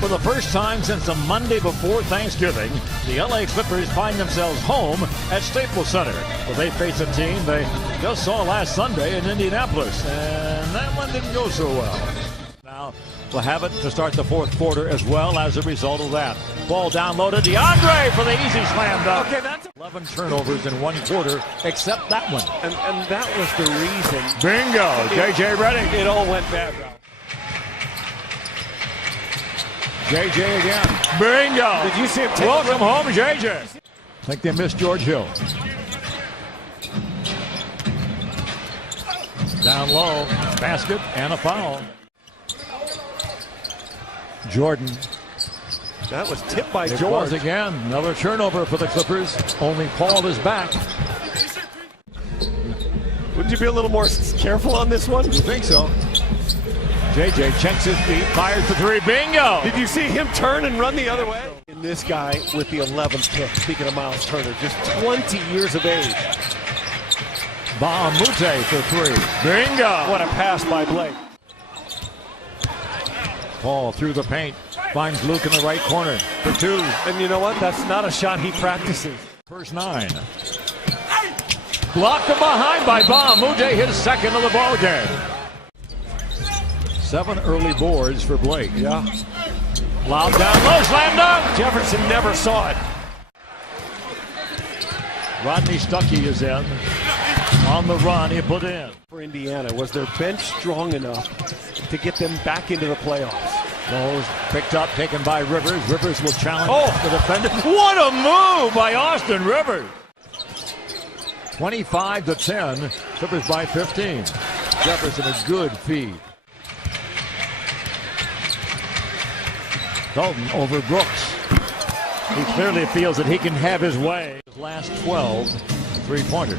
For the first time since the Monday before Thanksgiving, the LA Clippers find themselves home at Staples Center, where they face a team they just saw last Sunday in Indianapolis, and that one didn't go so well. Now we'll have it to start the fourth quarter as well as a result of that. Ball downloaded, DeAndre for the easy slam dunk. Okay, that's 11 turnovers in one quarter, except that one. and that was the reason. Bingo, J.J. Redick. It all went bad. J.J. again. Bingo. Did you see him take Welcome home, J.J. I think they missed George Hill. Down low, basket and a foul. Jordan. That was tipped by It George. was again. Another turnover for the Clippers. Only Paul is back. Wouldn't you be a little more careful on this one? You think so? J.J. checks his feet, fires the three. Bingo! Did you see him turn and run the other way? And this guy with the 11th pick, speaking of Miles Turner, just 20 years of age. Ba Moute for three. Bingo! What a pass by Blake. Paul through the paint. Finds Luke in the right corner for two. And you know what? That's not a shot he practices. First 9. Blocked from behind by Ba Moute, his second of the ball game. 7 early boards for Blake. Yeah. Lob down low, slam dunk. Jefferson never saw it. Rodney Stuckey is in. On the run, he put in. For Indiana, was their bench strong enough to get them back into the playoffs? Those picked up, taken by Rivers. Rivers will challenge Oh. the defender. What a move by Austin Rivers. 25-10. Clippers by 15. Jefferson a good feed. Dalton over Brooks. He clearly feels that he can have his way. His last 12 three-pointers.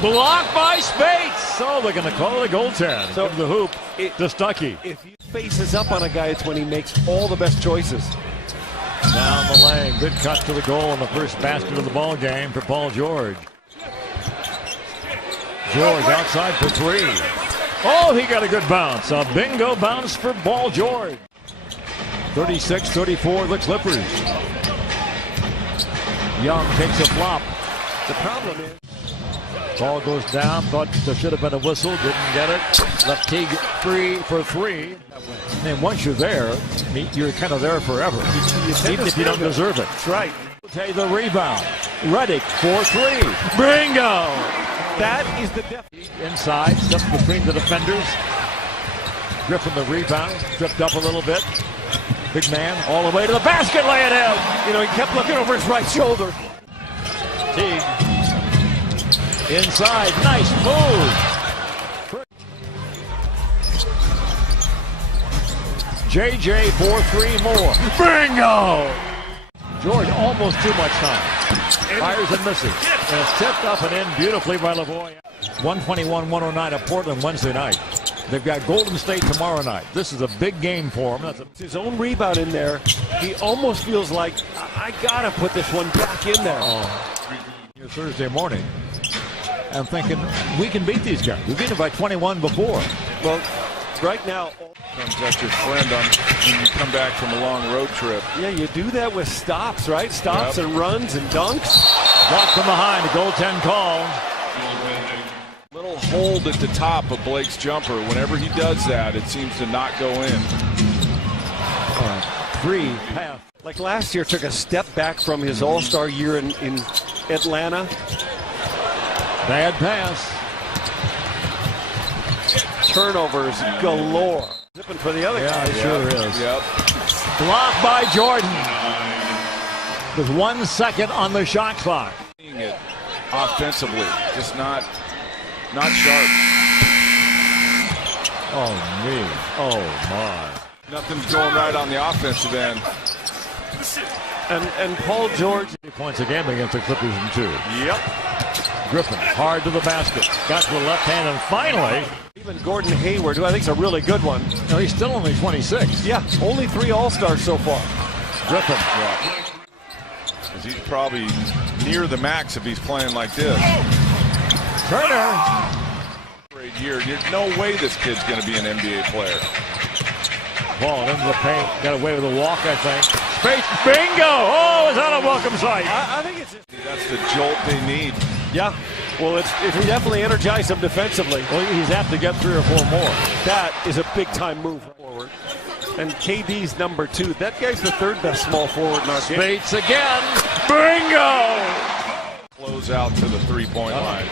Blocked by Spates. So they're going to call it a goaltend. So Give the hoop to Stuckey. If he faces up on a guy, it's when he makes all the best choices. Down the lane. Good cut to the goal in the first basket of the ball game for Paul George. George outside for three. Oh, he got a good bounce. A bingo bounce for Paul George. 36-34, the Clippers. Young takes a flop. The problem is, Ball goes down. Thought there should have been a whistle. Didn't get it. Left Teague free for three. And once you're there, you're kind of there forever. Even if you don't deserve it. that's right. Take the rebound. Redick for three. Bingo! That is the difference. Inside, steps between the defenders. Griffin the rebound. Tripped up a little bit. Big man all the way to the basket. Lay it in. You know, he kept looking over his right shoulder. Teague. Inside, nice move. JJ for three more. Bingo! George almost too much time. Fires and misses. And it's tipped up and in beautifully by Lavoie. 121-109 at Portland Wednesday night. They've got Golden State tomorrow night. This is a big game for him. That's His own rebound in there. He almost feels like, I gotta put this one back in there. your Thursday morning and thinking, we can beat these guys. We've beaten them by 21 before. Well, right now, comes at your friend when you come back from a long road trip. yeah, you do that with stops, right? Stops and runs and dunks. Blocked from behind, a goaltend call. Little hold at the top of Blake's jumper. Whenever he does that, it seems to not go in. Three pass. Like last year, took a step back from his All-Star year in Atlanta. Bad pass. Turnovers galore. Zipping for the other guy. Yeah, it sure is. Yep. Blocked by Jordan. With 1 second on the shot clock. Seeing it offensively, just not sharp. Oh, me. Oh, my. Nothing's going right on the offensive end. And Paul George. 3 points a game against the Clippers in 2. Yep. Griffin hard to the basket. Got to the left hand, and finally. Even Gordon Hayward, who I think is a really good one. No, he's still only 26. Yeah, only 3 All-Stars so far. Griffin. Yeah. 'Cause he's probably near the max if he's playing like this. Turner. Great year. There's no way this kid's going to be an NBA player. Ball into the paint. Got away with a walk, I think. Space. Bingo! Oh, is that a welcome sight? I think it's That's the jolt they need. yeah. Well, it definitely energized them defensively. Well, he's apt to get 3 or 4 more. That is a big-time move forward. And KD's number 2. That guy's the 3rd best small forward in our game. Bates again. Bingo! Close out to the three-point line.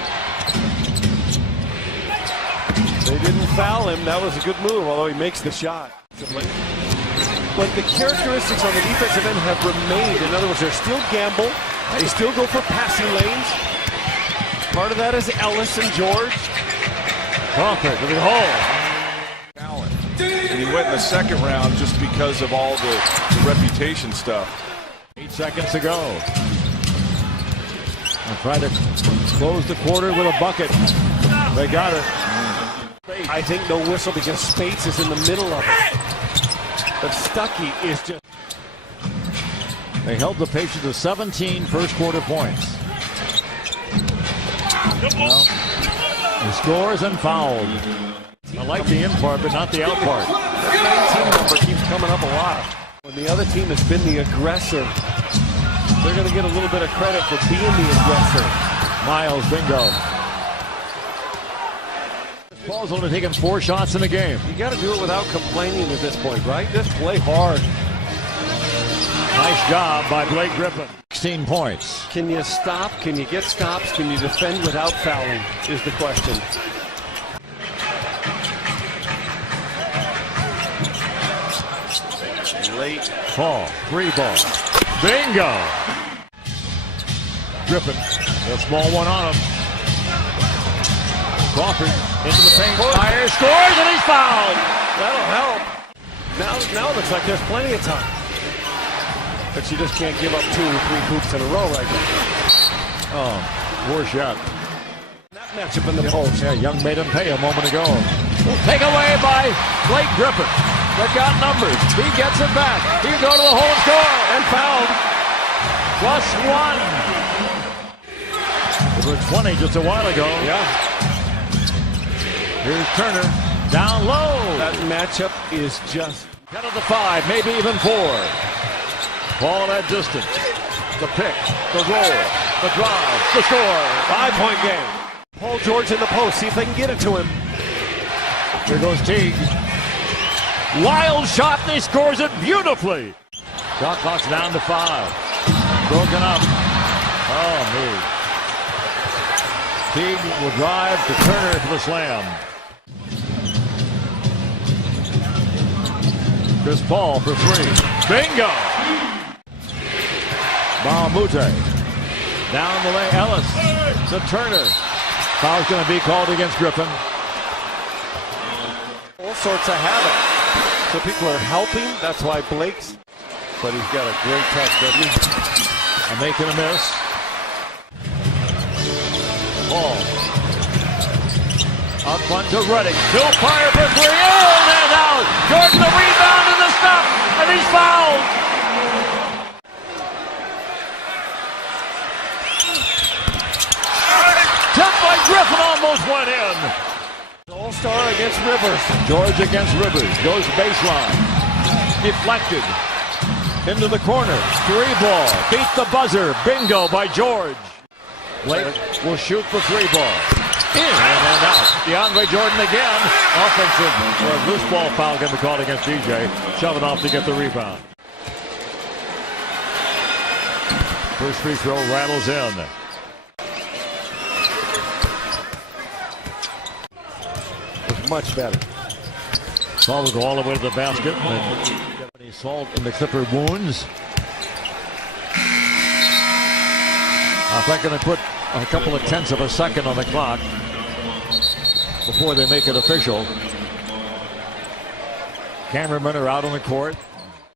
They didn't foul him. That was a good move, although he makes the shot. But the characteristics on the defensive end have remained. In other words, they're still gamble. They still go for passing lanes. Part of that is Ellis and George. Crawford to the hole. Talent. And he went in the second round just because of all the reputation stuff. 8 seconds to go. I'll try to close the quarter with a bucket. They got it. I think no whistle because Spates is in the middle of it. But Stuckey is just... They held the Pacers to 17 first quarter points. Well, he scores and fouled. I like the in part, but not the out part. That 19 number keeps coming up a lot. When the other team has been the aggressor, they're going to get a little bit of credit for being the aggressor. Miles, bingo. Paul's only taken 4 shots in the game. You got to do it without complaining at this point, right? Just play hard. Nice job by Blake Griffin. 16 points. Can you stop? Can you get stops? Can you defend without fouling is the question. Late. Paul, 3 ball. Bingo! Griffin, a small one on him. Crawford into the paint, fires, scores, and he's fouled. That'll help. Now it looks like there's plenty of time. But you just can't give up 2 or 3 hoops in a row right now. Oh, poor shot. That matchup in the post. Yeah, Young made him pay a moment ago. Take away by Blake Griffin. They've got numbers. He gets it back. He can go to the hole and score. And fouled. +1. It was 20 just a while ago. Yeah. Here's Turner. Down low. That matchup is just... 10 of the 5, maybe even 4. Ball at distance. The pick, the roll, the drive, the score. 5-point game. Paul George in the post. See if they can get it to him. Here goes Teague. Wild shot, and he scores it beautifully. Shot clock's down to 5. Broken up. Oh, me. Teague will drive to Turner for the slam. Chris Paul for 3. Bingo! Bahamute. Down the lane, Ellis to Turner. Foul's going to be called against Griffin. All sorts of habit. So people are helping. That's why Blake's. But he's got a great touch, doesn't he? And making a miss. Paul. Up front to Redding. Bill Pryor for 3. In and out. Jordan the rebound and the stop. And he's fouled. Tipped by Griffin, almost went in. All-star against Rivers. George against Rivers. Goes baseline. Deflected. Into the corner. 3 ball. Beat the buzzer. Bingo by George. Blake will shoot the 3 ball. In and out. DeAndre Jordan again. Offensive loose ball foul going to be called against DJ. Shove it off to get the rebound. First free throw rattles in. Much better. Ball will go all the way to the basket. And any salt in the Clipper wounds. I think going to put a couple of tenths of a second on the clock before they make it official. Cameramen are out on the court.